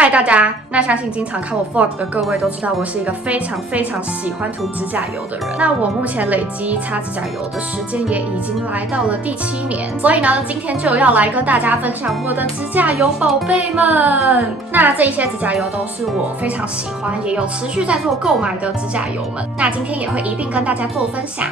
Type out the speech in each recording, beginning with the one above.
嗨，大家！那相信经常看我 vlog 的各位都知道，我是一个非常喜欢涂指甲油的人。那我目前累积擦指甲油的时间也已经来到了第7年，所以呢，今天就要来跟大家分享我的指甲油宝贝们。那这一些指甲油都是我非常喜欢，也有持续在做购买的指甲油们。那今天也会一并跟大家做分享。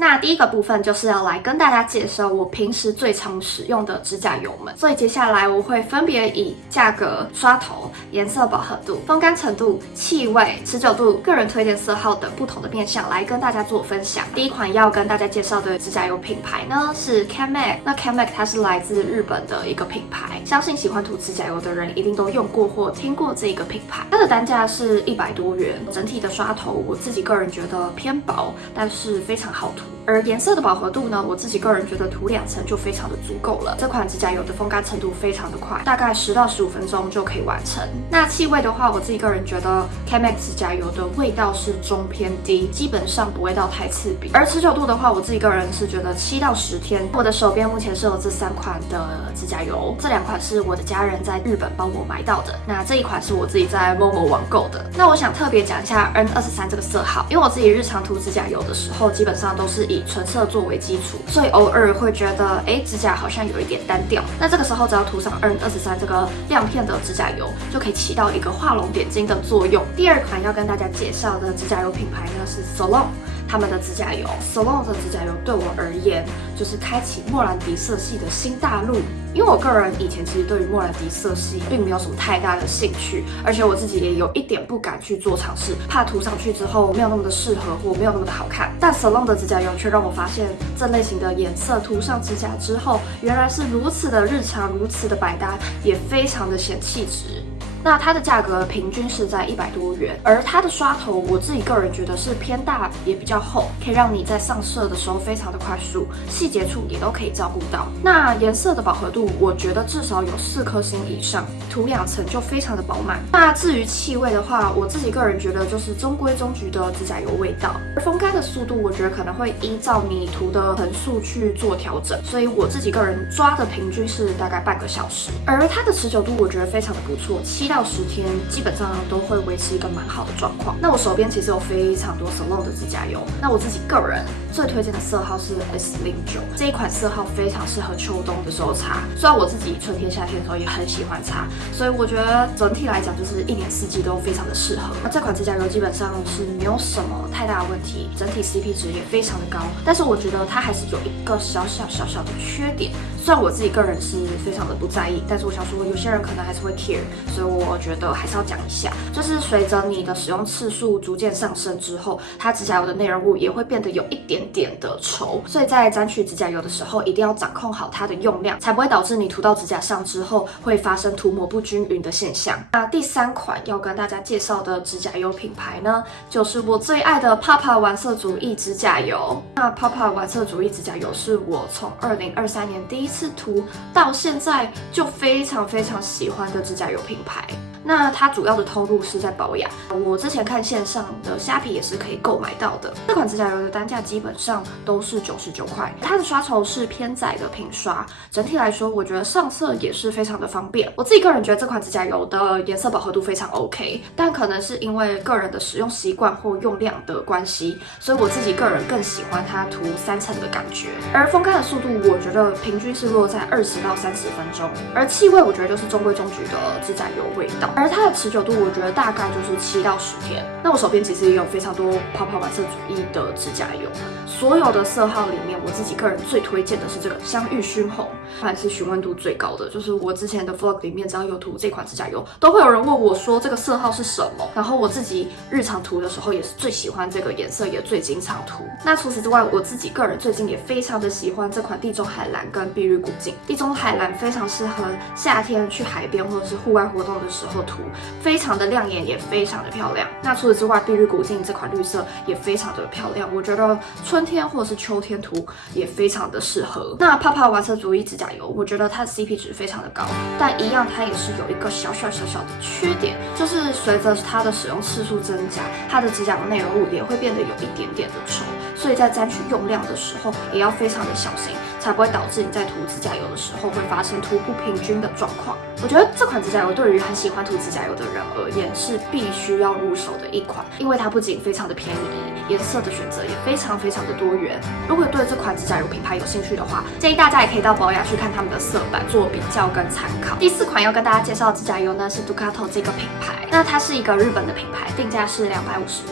那第一个部分就是要来跟大家介绍我平时最常使用的指甲油们，所以接下来我会分别以价格、刷头、颜色饱和度、风干程度、气味、持久度、个人推荐色号等不同的面向来跟大家做分享。第一款要跟大家介绍的指甲油品牌呢是 Canmac。那 Canmac 它是来自日本的一个品牌，相信喜欢涂指甲油的人一定都用过或听过这个品牌。它的单价是100多元，整体的刷头我自己个人觉得偏薄，但是非常好涂。而颜色的饱和度呢，我自己个人觉得涂2层就非常的足够了。这款指甲油的风干程度非常的快，大概10到15分钟就可以完成。那气味的话，我自己个人觉得 Canmac 指甲油的味道是中偏低，基本上不会到太刺鼻。而持久度的话，我自己个人是觉得7到10天。我的手边目前是有这3款的指甲油，这2款是我的家人在日本帮我买到的，那这一款是我自己在 Momo 网购的。那我想特别讲一下 N23 这个色号，因为我自己日常涂指甲油的时候，基本上都是以纯色作为基础，所以偶尔会觉得指甲好像有一点单调。那这个时候只要涂上 N23 这个亮片的指甲油，就可以起到一个画龙点睛的作用。第2款要跟大家介绍的指甲油品牌呢是 Salon。他们的指甲油 Salon 的指甲油对我而言，就是开启莫兰迪色系的新大陆。因为我个人以前其实对于莫兰迪色系并没有什么太大的兴趣，而且我自己也有一点不敢去做尝试，怕涂上去之后没有那么的适合或没有那么的好看。但 Salon 的指甲油却让我发现，这类型的颜色涂上指甲之后，原来是如此的日常，如此的百搭，也非常的显气质。那它的价格平均是在100多元，而它的刷头我自己个人觉得是偏大，也比较厚，可以让你在上色的时候非常的快速，细节处也都可以照顾到。那颜色的饱和度，我觉得至少有4颗星以上，涂2层就非常的饱满。那至于气味的话，我自己个人觉得就是中规中矩的指甲油味道。而风干的速度，我觉得可能会依照你涂的层数去做调整，所以我自己个人抓的平均是大概半个小时。而它的持久度我觉得非常的不错，7到10天基本上都会维持一个蛮好的状况。那我手边其实有非常多 Salon 的指甲油，那我自己个人最推荐的色号是 S09，这一款色号非常适合秋冬的时候擦。虽然我自己春天夏天的时候也很喜欢擦，所以我觉得整体来讲就是1年4季都非常的适合。那这款指甲油基本上是没有什么太大的问题，整体 CP 值也非常的高，但是我觉得它还是有一个小小的缺点。虽然我自己个人是非常的不在意，但是我想说有些人可能还是会 care， 所以我觉得还是要讲一下，就是随着你的使用次数逐渐上升之后，它指甲油的内容物也会变得有一点点的稠，所以在沾取指甲油的时候，一定要掌控好它的用量，才不会导致你涂到指甲上之后会发生涂抹不均匀的现象。那第3款要跟大家介绍的指甲油品牌呢，就是我最爱的 Papa 玩色主义指甲油。那 Papa 玩色主义指甲油是我从2023年第一次涂到现在就非常喜欢的指甲油品牌。那它主要的通路是在保养，我之前看线上的虾皮也是可以购买到的。这款指甲油的单价基本上都是99块，它的刷头是偏窄的平刷，整体来说我觉得上色也是非常的方便。我自己个人觉得这款指甲油的颜色饱和度非常 OK， 但可能是因为个人的使用习惯或用量的关系，所以我自己个人更喜欢它涂3层的感觉。而风干的速度我觉得平均是落在20到30分钟，而气味我觉得就是中规中矩的指甲油味道。而它的持久度我觉得大概就是7到10天。那我手边其实也有非常多泡泡玩色主义的指甲油，所有的色号里面，我自己个人最推荐的是这个香芋熏红，还是询问度最高的。就是我之前的 vlog 里面，只要有涂这款指甲油，都会有人问我说这个色号是什么。然后我自己日常涂的时候也是最喜欢这个颜色，也最经常涂。那除此之外，我自己个人最近也非常的喜欢这款地中海蓝跟碧绿古镜。地中海蓝非常适合夏天去海边或者是户外活动的时候涂，非常的亮眼，也非常的漂亮。那除此之外，碧绿古镜这款绿色也非常的漂亮，我觉得春天或者是秋天涂也非常的适合。那泡泡玩色主义指甲油，我觉得它的 CP 值非常的高，但一样它也是有一个小小的缺点，就是随着它的使用次数增加，它的指甲的内容物也会变得有一点点的稠，所以在沾取用量的时候也要非常的小心，才不会导致你在涂指甲油的时候会发生涂不平均的状况。我觉得这款指甲油对于很喜欢涂指甲油的人而言是必须要入手的一款，因为它不仅非常的便宜，颜色的选择也非常的多元。如果对这款指甲油品牌有兴趣的话，建议大家也可以到宝雅去看他们的色板做比较跟参考。第4款要跟大家介绍的指甲油呢是 Ducato 这个品牌，那它是一个日本的品牌，定价是250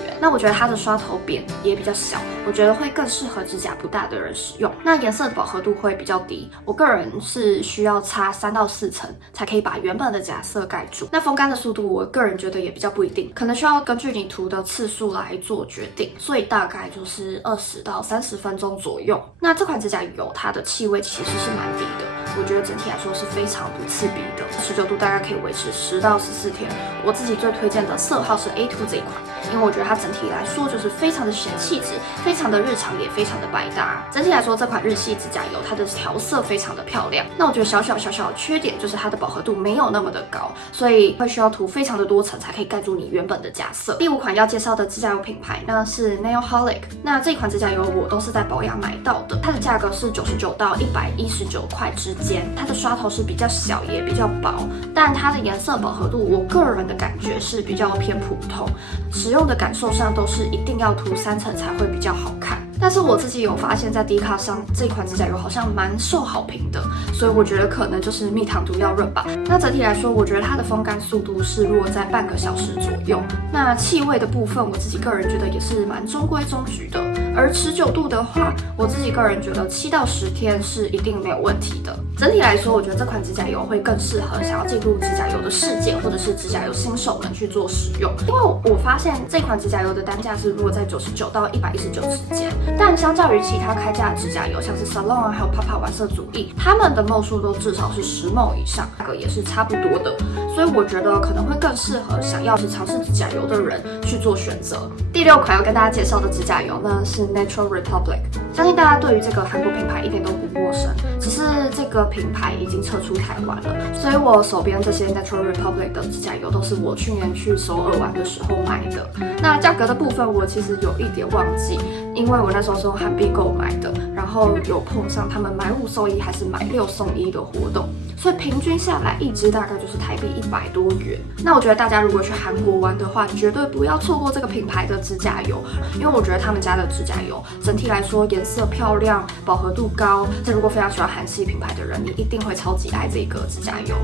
元。那我觉得它的刷头扁也比较小，我觉得会更适合指甲不大的人使用。那颜色的饱和度会比较低，我个人是需要擦3到4层才可以把原本的假色盖住。那风干的速度，我个人觉得也比较不一定，可能需要根据你涂的次数来做决定，所以大概就是20到30分钟左右。那这款指甲油它的气味其实是蛮低的，我觉得整体来说是非常不刺鼻的，持久度大概可以维持10到14天。我自己最推荐的色号是 A2 这一款，因为我觉得它整体来说就是非常的显气质，非常的日常，也非常的百搭。整体来说，这款日系指甲油它的调色非常的漂亮。那我觉得小小的缺点就是它的饱和度没有那么的高，所以会需要涂非常的多层才可以盖住你原本的假色。第5款要介绍的指甲油品牌呢是 Nailholic， 那这款指甲油我都是在宝雅买到的，它的价格是99到119块之间，它的刷头是比较小也比较薄，但它的颜色饱和度我个人的感觉是比较偏普通，使用的感受上都是一定要涂3层才会比较好看。但是我自己有发现，在 D 卡上这款指甲油好像蛮受好评的，所以我觉得可能就是蜜糖毒药润吧。那整体来说，我觉得它的风干速度是落在半个小时左右。那气味的部分，我自己个人觉得也是蛮中规中矩的。而持久度的话，我自己个人觉得7到10天是一定没有问题的。整体来说，我觉得这款指甲油会更适合想要进入指甲油的世界，或者是指甲油新手们去做使用。因为我发现这款指甲油的单价是落在99到119之间，但相较于其他开价的指甲油，像是 Salon 啊，还有 Papa 晚色主义，他们的ml数都至少是10ml以上，价格也是差不多的。所以我觉得可能会更适合想要是尝试指甲油的人去做选择。第6款要跟大家介绍的指甲油呢是 Natural Republic， 相信大家对于这个韩国品牌一点都不陌生，只是这个品牌已经撤出台湾了，所以我手边这些 Natural Republic 的指甲油都是我去年去首尔玩的时候买的。那价格的部分我其实有一点忘记，因为我那时候是用韩币购买的，然后有碰上他们买5送1还是买6送1的活动，所以平均下来一支大概就是台币100多元。那我觉得大家如果去韩国玩的话，绝对不要错过这个品牌的指甲油，因为我觉得他们家的指甲油整体来说颜色漂亮，饱和度高。这如果非常喜欢韩系品牌的人，你一定会超级爱这个指甲油。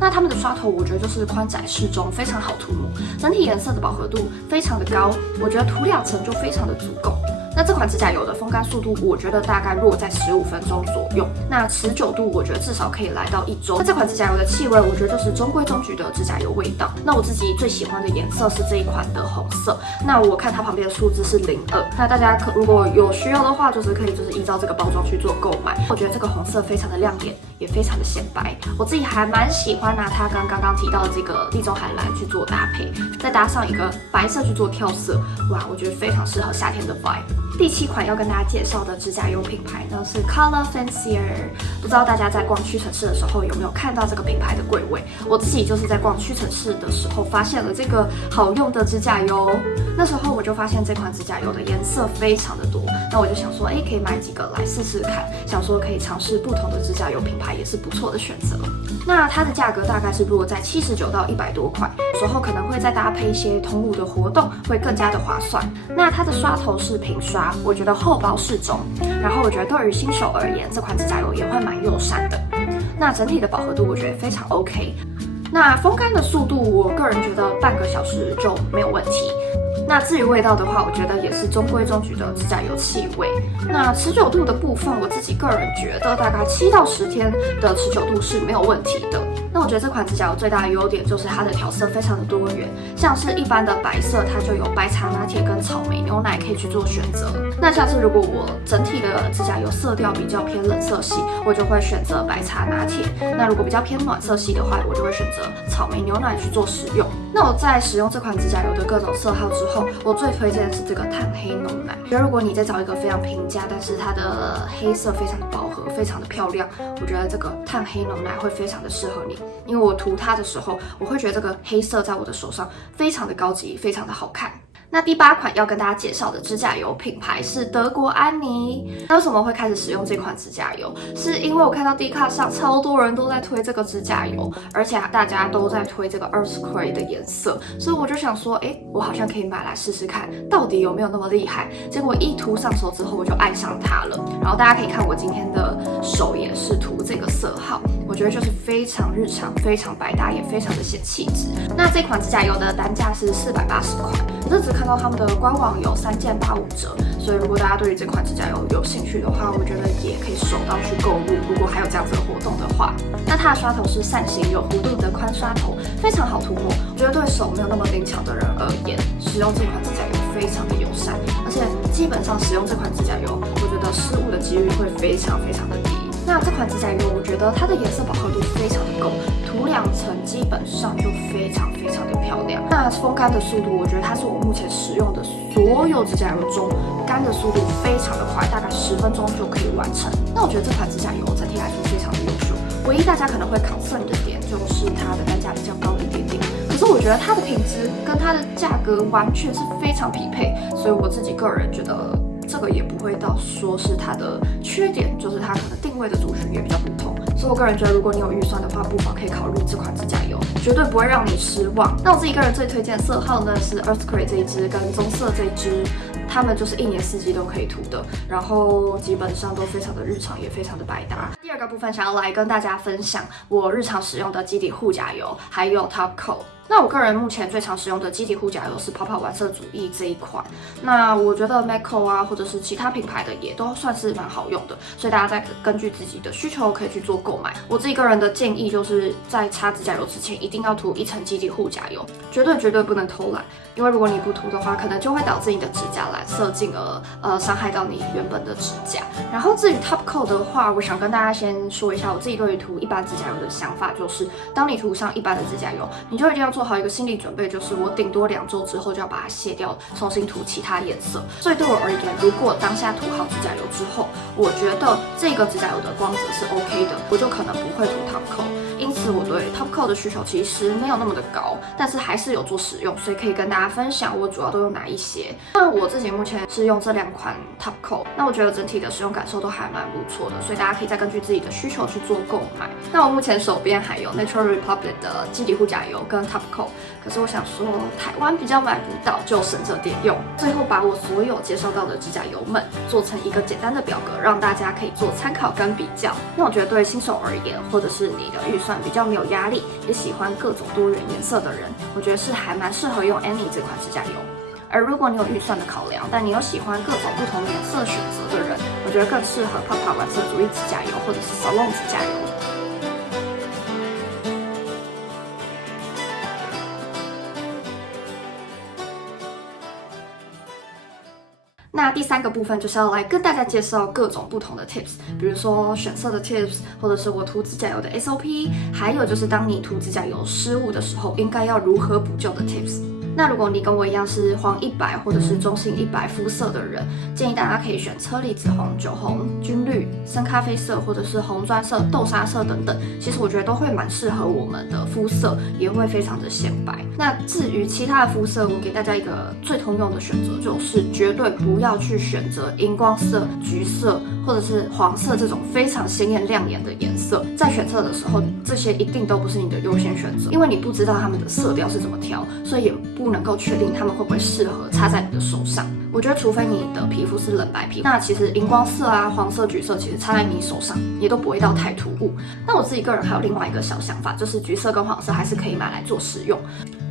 那他们的刷头我觉得就是宽窄适中，非常好涂抹，整体颜色的饱和度非常的高，我觉得涂2层就非常的足够。那这款指甲油的风干速度，我觉得大概落在15分钟左右。那持久度，我觉得至少可以来到1周。那这款指甲油的气味，我觉得就是中规中矩的指甲油味道。那我自己最喜欢的颜色是这一款的红色。那我看它旁边的数字是02。那大家如果有需要的话，可以依照这个包装去做购买。我觉得这个红色非常的亮眼，也非常的显白。我自己还蛮喜欢拿它跟刚刚提到的这个地中海蓝去做搭配，再搭上一个白色去做跳色，哇，我觉得非常适合夏天的 vibe。第7款要跟大家介绍的指甲油品牌呢是 Color Fancier， 不知道大家在逛屈臣氏的时候有没有看到这个品牌的柜位？我自己就是在逛屈臣氏的时候发现了这个好用的指甲油，那时候我就发现这款指甲油的颜色非常的多，那我就想说，可以买几个来试试看，想说可以尝试不同的指甲油品牌也是不错的选择。那它的价格大概是落在79到100多块，有时候可能会再搭配一些同路的活动，会更加的划算。那它的刷头是平刷，我觉得厚薄适中，然后我觉得对于新手而言，这款指甲油也会蛮友善的。那整体的饱和度我觉得非常 OK。那风干的速度，我个人觉得半个小时就没有问题。那至于味道的话，我觉得也是中规中矩的指甲油气味。那持久度的部分，我自己个人觉得大概7到10天的持久度是没有问题的。那我觉得这款指甲油最大的优点就是它的调色非常的多元，像是一般的白色，它就有白茶拿铁跟草莓牛奶可以去做选择。那像是如果我整体的指甲油色调比较偏冷色系，我就会选择白茶拿铁。那如果比较偏暖色系的话，我就会选择草莓牛奶去做使用。那我在使用这款指甲油的各种色号之后，我最推荐的是这个炭黑浓奶。觉得如果你在找一个非常平价，但是它的黑色非常的饱和，非常的漂亮，我觉得这个炭黑浓奶会非常的适合你。因为我涂它的时候，我会觉得这个黑色在我的手上非常的高级，非常的好看。那第8款要跟大家介绍的指甲油品牌是德国安妮。那为什么会开始使用这款指甲油？是因为我看到 Dcard 上超多人都在推这个指甲油，而且大家都在推这个 Earthquake 的颜色，所以我就想说，我好像可以买来试试看，到底有没有那么厉害。结果一涂上手之后，我就爱上它了。然后大家可以看我今天的手也是涂这个色号，我觉得就是非常日常、非常百搭，也非常的显气质。那这款指甲油的单价是480块，我这只看到他们的官网有3件85折，所以如果大家对于这款指甲油有兴趣的话，我觉得也可以手到去购入。如果还有这样子的活动的话，那它的刷头是扇形有弧度的宽刷头，非常好涂抹。我觉得对手没有那么灵巧的人而言，使用这款指甲油非常的友善，而且基本上使用这款指甲油，我觉得失误的几率会非常非常的低。那这款指甲油，我觉得它的颜色饱和度非常的够，涂2层基本上就非常非常的漂亮。那风干的速度，我觉得它是我目前使用的所有指甲油中干的速度非常的快，大概10分钟就可以完成。那我觉得这款指甲油整体来说非常的优秀，唯一大家可能会 concern 的点就是它的单价比较高一点点。可是我觉得它的品质跟它的价格完全是非常匹配，所以我自己个人觉得这个也不会到说是它的缺点，就是它可能定位的族群也比较不同。所以我个人觉得，如果你有预算的话，不妨可以考虑这款指甲油，绝对不会让你失望。那我自己个人最推荐的色号呢是 Earthquake 这一支跟棕色这一支，它们就是1年4季都可以涂的，然后基本上都非常的日常，也非常的百搭。第2个部分想要来跟大家分享我日常使用的基底护甲油，还有 Top Coat。那我个人目前最常使用的基底护甲油是泡泡完色主义这一款，那我觉得 Macco 啊或者是其他品牌的也都算是蛮好用的，所以大家再根据自己的需求可以去做购买。我自己个人的建议就是在擦指甲油之前一定要涂1层基底护甲油，绝对不能偷懒，因为如果你不涂的话，可能就会导致你的指甲染色，进而伤害到你原本的指甲。然后至于 Top Coat 的话，我想跟大家先说一下我自己对于涂一般指甲油的想法，就是当你涂上一般的指甲油，你就一定要做好一个心理准备，就是我顶多2周之后就要把它卸掉，重新涂其他颜色。所以对我而言，如果当下涂好指甲油之后，我觉得这个指甲油的光泽是 OK 的，我就可能不会涂 Top Coat。因此我对 Top Coat 的需求其实没有那么的高，但是还是有做使用，所以可以跟大家分享我主要都用哪一些。那我自己目前是用这2款 Top Coat， 那我觉得整体的使用感受都还蛮不错的，所以大家可以再根据自己的需求去做购买。那我目前手边还有 Natural Republic 的基底护甲油跟 Top Coat， 可是我想说台湾比较买不到，就省着点用。最后把我所有介绍到的指甲油们做成一个简单的表格，让大家可以做参考跟比较。那我觉得对新手而言，或者是你的预算比较没有压力，也喜欢各种多元颜色的人，我觉得是还蛮适合用 Annie 这款指甲油。而如果你有预算的考量，但你又喜欢各种不同颜色选择的人，我觉得更适合泡泡完色主义指甲油或者是 Salon 指甲油。那第3个部分就是要来跟大家介绍各种不同的 tips， 比如说选色的 tips， 或者是我涂指甲油的 SOP， 还有就是当你涂指甲油失误的时候，应该要如何补救的 tips。那如果你跟我一样是黄100或者是中性100肤色的人，建议大家可以选车厘子红、酒红、军绿、深咖啡色或者是红砖色、豆沙色等等，其实我觉得都会蛮适合我们的肤色，也会非常的显白。那至于其他的肤色，我给大家一个最通用的选择，就是绝对不要去选择荧光色、橘色或者是黄色这种非常鲜艳亮眼的颜色。在选色的时候，这些一定都不是你的优先选择，因为你不知道它们的色调是怎么调，所以也不能够确定它们会不会适合擦在你的手上。我觉得除非你的皮肤是冷白皮，那其实荧光色啊、黄色、橘色其实擦在你手上也都不会到太突兀。那我自己个人还有另外一个小想法，就是橘色跟黄色还是可以买来做使用，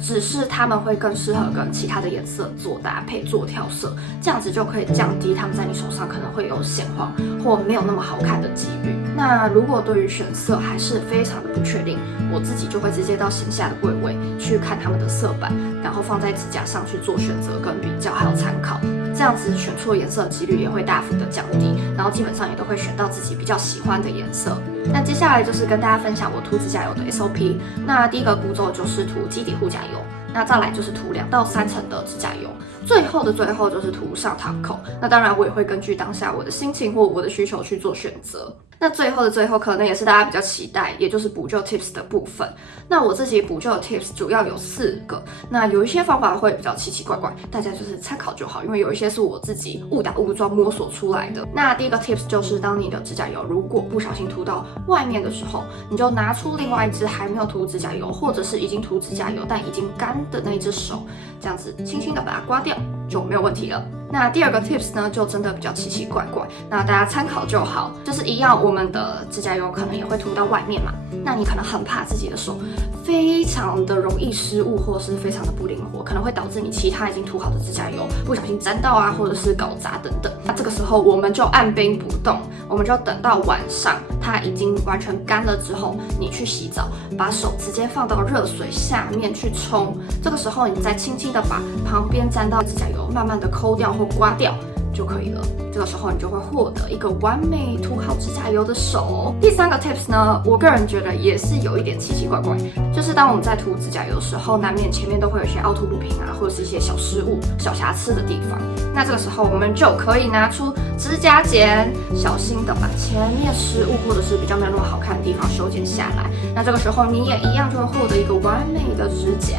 只是它们会更适合跟其他的颜色做搭配、做调色，这样子就可以降低它们在你手上可能会有显黄或没有那么好看的几率。那如果对于选色还是非常的不确定，我自己就会直接到线下的柜位去看他们的色板，然后放在指甲上去做选择跟比较还有参考，这样子选错颜色的几率也会大幅的降低，然后基本上也都会选到自己比较喜欢的颜色。那接下来就是跟大家分享我涂指甲油的 SOP。那第一个步骤就是涂基底护甲油，那再来就是涂2到3层的指甲油，最后的最后就是涂上 top coat。那当然我也会根据当下我的心情或我的需求去做选择。那最后的最后，可能也是大家比较期待，也就是补救 tips 的部分。那我自己补救的 tips 主要有4个，那有一些方法会比较奇奇怪怪，大家就是参考就好，因为有一些是我自己误打误撞摸索出来的。那第一个 tips 就是当你的指甲油如果不小心涂到外面的时候，你就拿出另外一支还没有涂指甲油，或者是已经涂指甲油但已经干的那一只手，这样子轻轻的把它刮掉就没有问题了。那第二个 tips 呢，就真的比较奇奇怪怪，那大家参考就好。就是一样，我们的指甲油可能也会涂到外面嘛，那你可能很怕自己的手非常的容易失误，或者是非常的不灵活，可能会导致你其他已经涂好的指甲油不小心沾到啊，或者是搞砸等等。那这个时候我们就按兵不动，我们就等到晚上它已经完全干了之后，你去洗澡，把手直接放到热水下面去冲。这个时候你再轻轻的把旁边沾到指甲油慢慢的抠掉或刮掉就可以了。这个时候你就会获得一个完美涂好指甲油的手。第3个 tips 呢，我个人觉得也是有一点奇奇怪怪，就是当我们在涂指甲油的时候，难免前面都会有一些凹凸不平啊，或者是一些小失误、小瑕疵的地方。那这个时候我们就可以拿出指甲剪，小心的把前面失误或者是比较没有那么好看的地方修剪下来。那这个时候你也一样就会获得一个完美的指甲。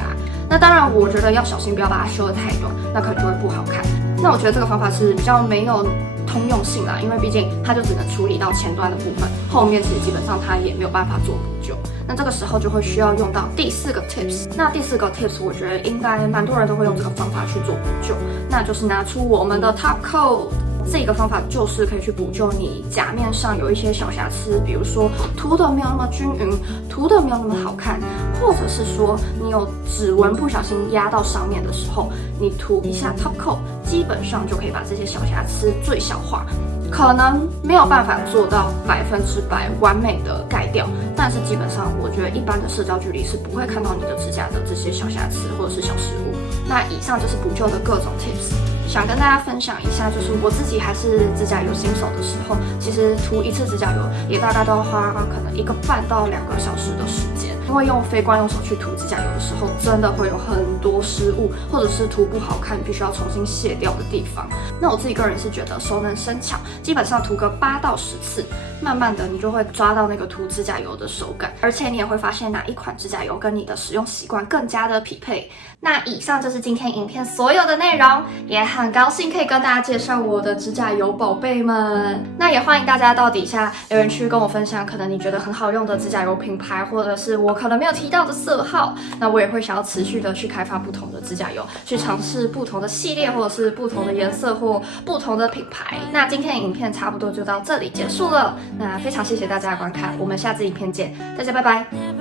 那当然，我觉得要小心，不要把它修得太短，那可能就会不好看。那我觉得这个方法是比较没有通用性啦，因为毕竟它就只能处理到前端的部分，后面其实基本上它也没有办法做补救。那这个时候就会需要用到第4个 tips。那第4个 tips 我觉得应该蛮多人都会用这个方法去做补救，那就是拿出我们的 top coat。这个方法就是可以去补救你甲面上有一些小瑕疵，比如说涂的没有那么均匀，涂的没有那么好看，或者是说你有指纹不小心压到上面的时候，你涂一下 top coat， 基本上就可以把这些小瑕疵最小化。可能没有办法做到100%完美的盖掉，但是基本上我觉得一般的社交距离是不会看到你的指甲的这些小瑕疵或者是小失误。那以上就是补救的各种 tips。想跟大家分享一下，就是我自己还是指甲油新手的时候，其实涂一次指甲油也大概都要花可能1个半到2个小时的时间。因为用非惯用手去涂指甲油的时候，真的会有很多失误，或者是涂不好看，必须要重新卸掉的地方。那我自己个人是觉得熟能生巧，基本上涂个8到10次，慢慢的你就会抓到那个涂指甲油的手感，而且你也会发现哪一款指甲油跟你的使用习惯更加的匹配。那以上就是今天影片所有的内容，也很高兴可以跟大家介绍我的指甲油宝贝们。那也欢迎大家到底下留言区跟我分享，可能你觉得很好用的指甲油品牌，或者是我可能没有提到的色号。那我也会想要持续的去开发不同的指甲油，去尝试不同的系列，或者是不同的颜色或不同的品牌。那今天的影片差不多就到这里结束了，那非常谢谢大家的观看，我们下次影片见，大家拜拜。